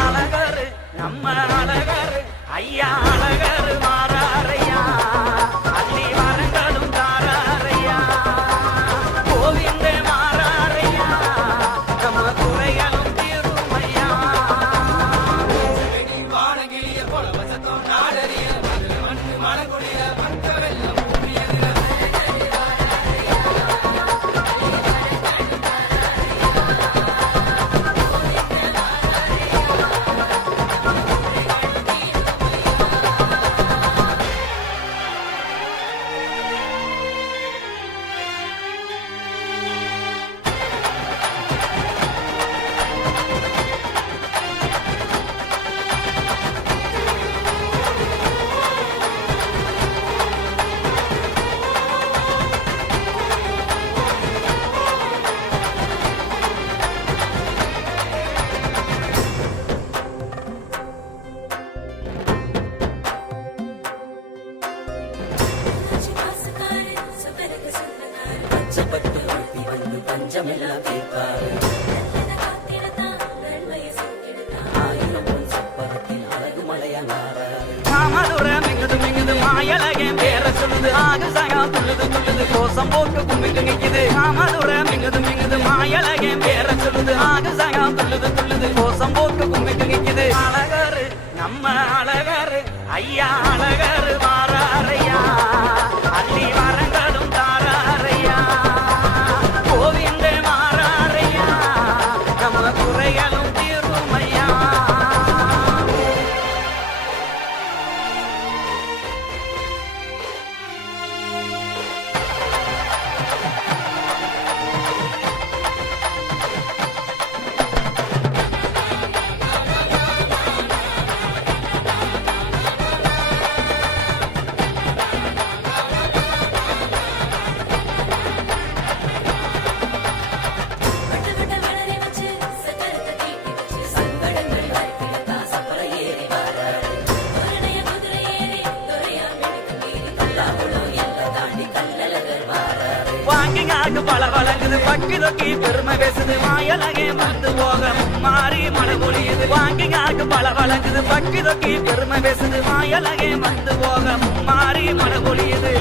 அழகரு நம்ம அழகரு ஐயா அழகரு மாறாரையா அள்ளி வரங்களும் தாராரையா கோவிந்த மாறாரையா நம்ம குறைகளும் தீருமையா வானகிளிய போல வசத்தம் நாடறிய மண்ணு மழகுடிய மண்ட வெள்ளம் பஞ்சமெல்லாம் தீர்ப்பாரு ஆயிரம் பொன் சப்பரத்தின் அழகு மலையங்காராரு மாமதுரம் எங்குது மாயலகே பேர சொல்லுது ஆகு சகா துள்ளுது துள்ளுது கோசம் போட்டு கும்பிட்டு நிக்குது மாமதுரம் எங்குது மாயலகே பேர சொல்லுது ஆகு சகா துள்ளுது துள்ளுது கோசம் போட்டு கும்பிட்டு நிக்குது அழகரு நம்ம அழகரு ஐயா அழகரு மாறாரையா அள்ளி வரங்களும் தாராரையா கோவிந்த மாறாரையா நம்ம குறைகளும் தீருமையா வாங்கிங்காக்கு பல வழங்குது பக்கி தொக்கி பெருமை பேசுது மாயலகே வந்து போக மாறி மழை பொழியுது வாங்கிங்காக்கு பல வழங்குது பக்கி தொக்கி பெருமை பேசுது மாயலகே வந்து போக மாறி மழை பொழியுது